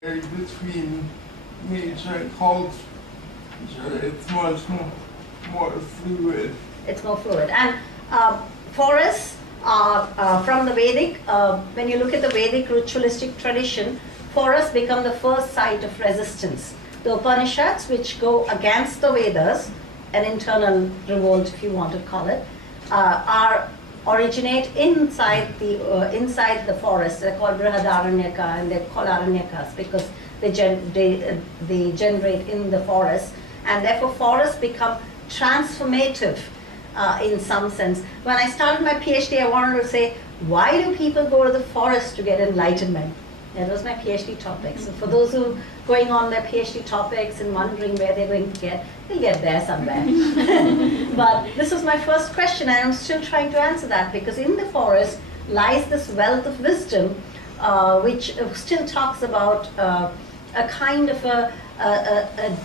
between nature and culture, it's much more fluid. It's more fluid. And forests are from the Vedic, when you look at the Vedic ritualistic tradition, forests become the first site of resistance. The Upanishads, which go against the Vedas, an internal revolt if you want to call it, originate inside the forest. They're called Brihadaranyaka and they're called Aranyakas because they generate in the forest, and therefore forests become transformative in some sense. When I started my PhD, I wanted to say, why do people go to the forest to get enlightenment? That was my PhD topic. So for those who are going on their PhD topics and wondering where they're going to get, they'll get there somewhere. But this was my first question, and I'm still trying to answer that, because in the forest lies this wealth of wisdom, which still talks about a kind of a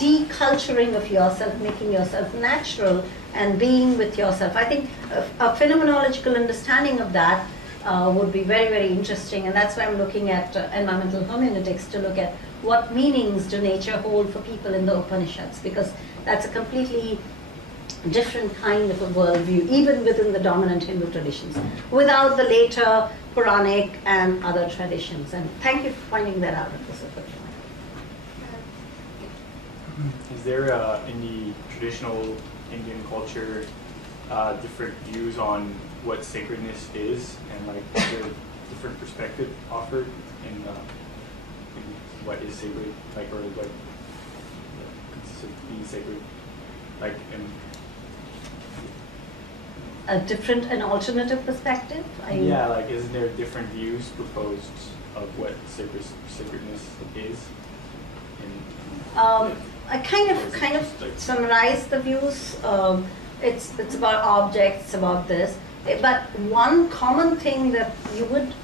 deculturing of yourself, making yourself natural and being with yourself. I think a phenomenological understanding of that would be very, very interesting, and that's why I'm looking at environmental hermeneutics to look at what meanings do nature hold for people in the Upanishads, because that's a completely different kind of a worldview, even within the dominant Hindu traditions, without the later Quranic and other traditions. And thank you for pointing that out. It was a good point. Is there in the traditional Indian culture different views on what sacredness is, and like is there a different perspective offered in what is sacred, like, or what consists of being sacred, like in A different and alternative perspective? Yeah, like isn't there different views proposed of what sacredness is? I kind of like summarize the views. It's about objects, it's about this. But one common thing that you would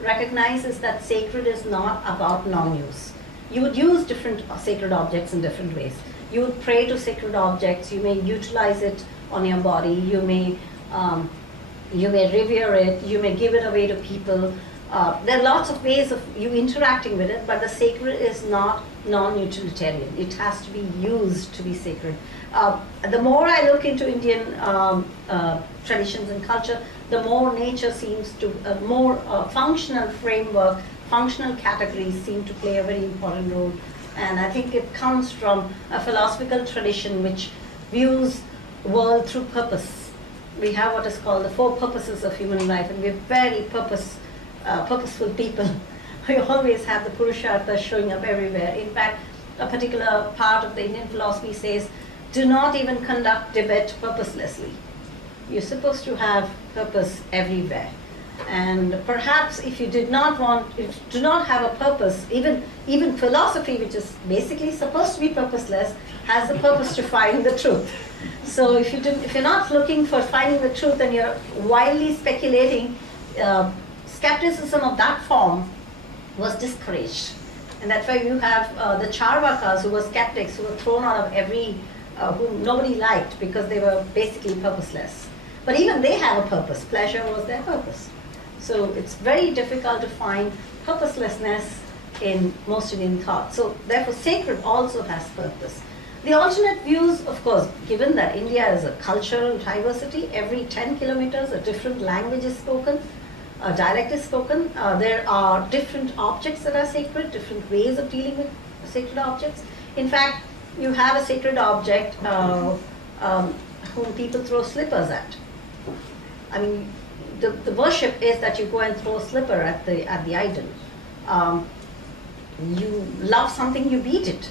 recognize is that sacred is not about non-use. You would use different sacred objects in different ways. You would pray to sacred objects. You may utilize it on your body. You may revere it. You may give it away to people. There are lots of ways of you interacting with it, but the sacred is not non-utilitarian. It has to be used to be sacred. The more I look into Indian traditions and culture, the more nature seems to, more functional framework, functional categories seem to play a very important role. And I think it comes from a philosophical tradition which views the world through purpose. We have what is called the 4 purposes of human life, and we're very purposeful people. We always have the Purushartha showing up everywhere. In fact, a particular part of the Indian philosophy says, do not even conduct debate purposelessly. You're supposed to have purpose everywhere. And perhaps if you do not have a purpose, even philosophy, which is basically supposed to be purposeless, has the purpose to find the truth. So if you're not looking for finding the truth and you're wildly speculating, skepticism of that form was discouraged. And that's why you have the Charvakas, who were skeptics, who were thrown out of whom nobody liked because they were basically purposeless. But even they have a purpose. Pleasure was their purpose. So it's very difficult to find purposelessness in most Indian thought. So therefore sacred also has purpose. The alternate views, of course, given that India is a cultural diversity, every 10 kilometers a different language is spoken, a dialect is spoken. There are different objects that are sacred, different ways of dealing with sacred objects. In fact, you have a sacred object whom people throw slippers at. I mean, the worship is that you go and throw a slipper at the idol. You love something, you beat it.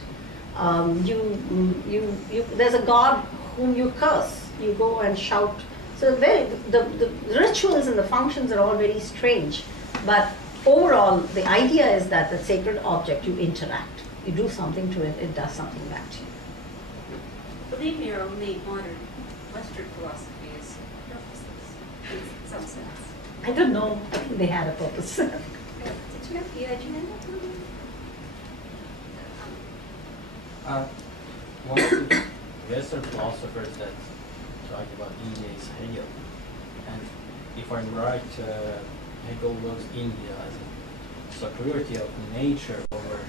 There's a god whom you curse. You go and shout. So the rituals and the functions are all very strange. But overall, the idea is that the sacred object, you interact. You do something to it, it does something back to you. Believe me, or only modern Western philosophy is purposeless in some sense. I don't know. I think they had a purpose. Did you know? One of the Western philosophers that talk about India is Hegel. And if I'm right, Hegel looks India as a superiority of nature over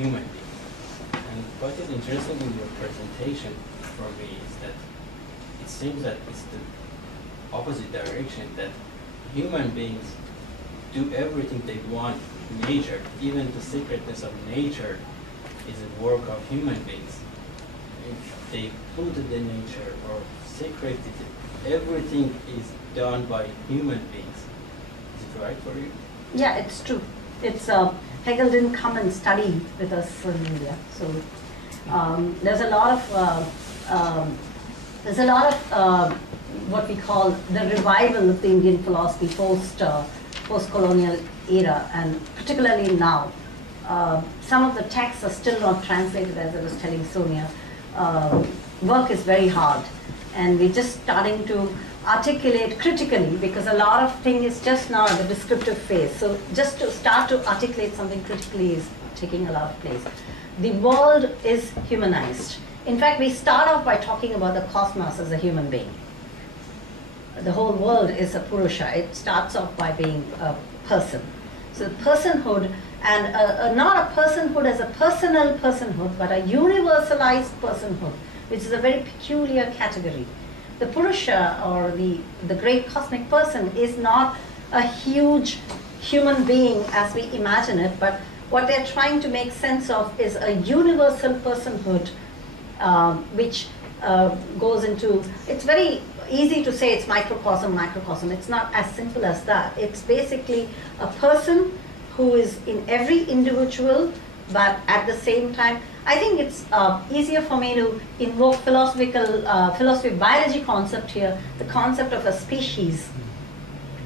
human being. And what is interesting in your presentation for me is that it seems that it's the opposite direction, that human beings do everything they want in nature. Even the sacredness of nature is a work of human beings. If they polluted the nature or sacred it, everything is done by human beings. Is it right for you? Yeah, it's true. It's Hegel didn't come and study with us in India, so there's a lot of what we call the revival of the Indian philosophy post-colonial era, and particularly now. Some of the texts are still not translated, as I was telling Sonia. Work is very hard, and we're just starting to articulate critically, because a lot of thing is just now in the descriptive phase. So just to start to articulate something critically is taking a lot of place. The world is humanized. In fact, we start off by talking about the cosmos as a human being. The whole world is a Purusha. It starts off by being a person. So personhood, and not a personhood as a personal personhood, but a universalized personhood, which is a very peculiar category. The Purusha, or the great cosmic person, is not a huge human being as we imagine it, but what they're trying to make sense of is a universal personhood, which goes into, it's very easy to say it's microcosm, macrocosm. It's not as simple as that. It's basically a person who is in every individual, but at the same time, I think it's easier for me to invoke philosophy of biology concept here, the concept of a species,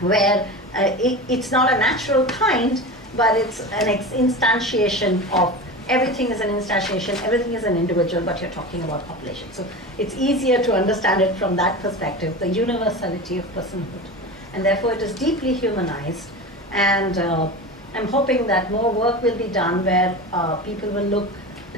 where it's not a natural kind, but it's an instantiation of, everything is an instantiation, everything is an individual, but you're talking about population. So it's easier to understand it from that perspective, the universality of personhood. And therefore it is deeply humanized, and I'm hoping that more work will be done where people will look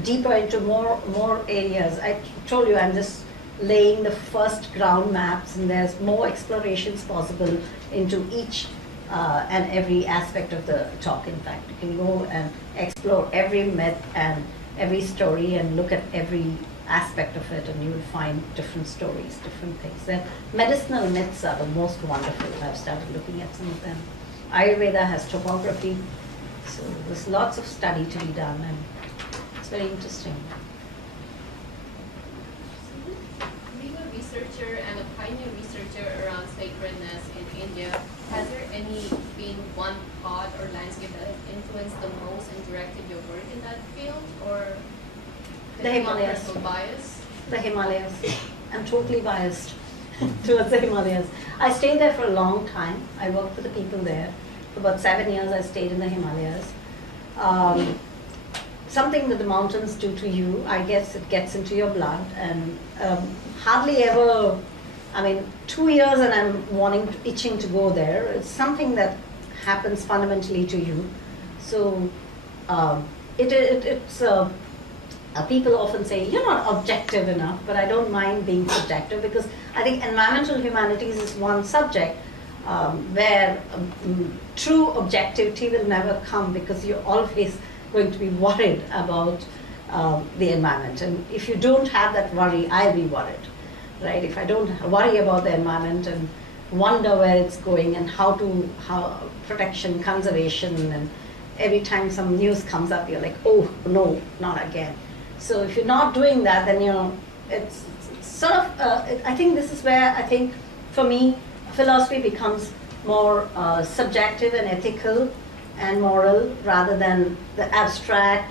deeper into more areas. I told you I'm just laying the first ground maps, and there's more explorations possible into each and every aspect of the talk. In fact, you can go and explore every myth and every story and look at every aspect of it, and you will find different stories, different things. The medicinal myths are the most wonderful. I've started looking at some of them. Ayurveda has topography, so there's lots of study to be done, and it's very interesting. Being a researcher and a pioneer researcher around sacredness in India, has there been one thought or landscape that has influenced the most and directed your work in that field, or The Himalayas. personal bias? The Himalayas. I'm totally biased towards the Himalayas. I stayed there for a long time. I worked with the people there. For about 7 years I stayed in the Himalayas. Something that the mountains do to you, I guess it gets into your blood, and hardly ever, 2 years and I'm itching to go there. It's something that happens fundamentally to you. So people often say, you're not objective enough, but I don't mind being subjective, because I think environmental humanities is one subject where true objectivity will never come, because you're always going to be worried about the environment. And if you don't have that worry, I'll be worried, right? If I don't worry about the environment and wonder where it's going and how protection, conservation, and every time some news comes up, you're like, oh, no, not again. So if you're not doing that, then it's sort of, I think this is where, I think, for me, philosophy becomes more subjective and ethical and moral, rather than the abstract,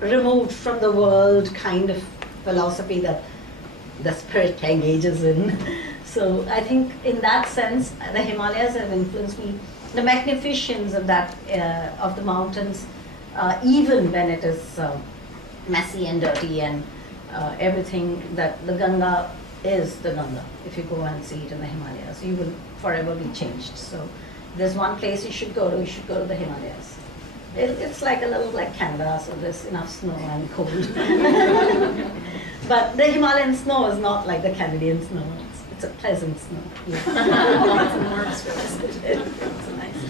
removed from the world kind of philosophy that the spirit engages in. So I think in that sense, the Himalayas have influenced me. The magnificence of that, of the mountains, even when it is messy and dirty and everything, that the Ganga is the Ganga. If you go and see it in the Himalayas, you will forever be changed. So if there's one place you should go to the Himalayas. It's like a little like Canada, so there's enough snow and cold. But the Himalayan snow is not like the Canadian snow. It's a pleasant snow. Yeah. Lots of more expensive. It's nice.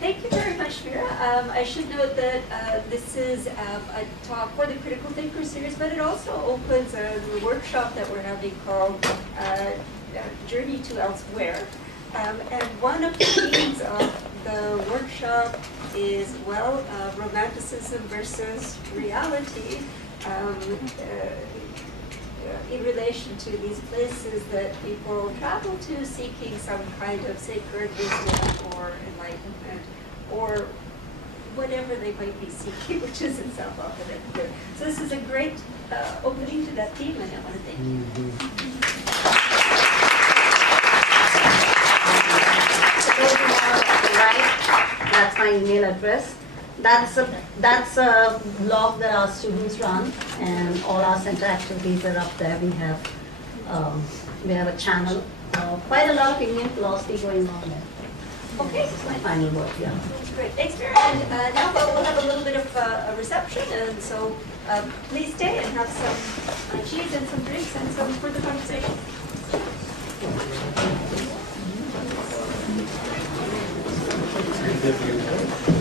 Thank you very much, Meera. I should note that this is a talk for the Critical Thinker series, but it also opens a workshop that we're having called Journey to Elsewhere. And one of the themes of the workshop is, well, romanticism versus reality in relation to these places that people travel to seeking some kind of sacred wisdom or enlightenment or whatever they might be seeking, which is itself often unclear. So this is a great opening to that theme, and I want to thank you. Right, that's my email address. That's a blog that our students run, and all our center activities are up there. We have a channel, quite a lot of Indian philosophy going on there. Okay, This is my final word. Yeah. that's great. Thanks, Meera. And now we'll have a little bit of a reception, and so please stay and have some cheese and some drinks and some further conversation. Thank you.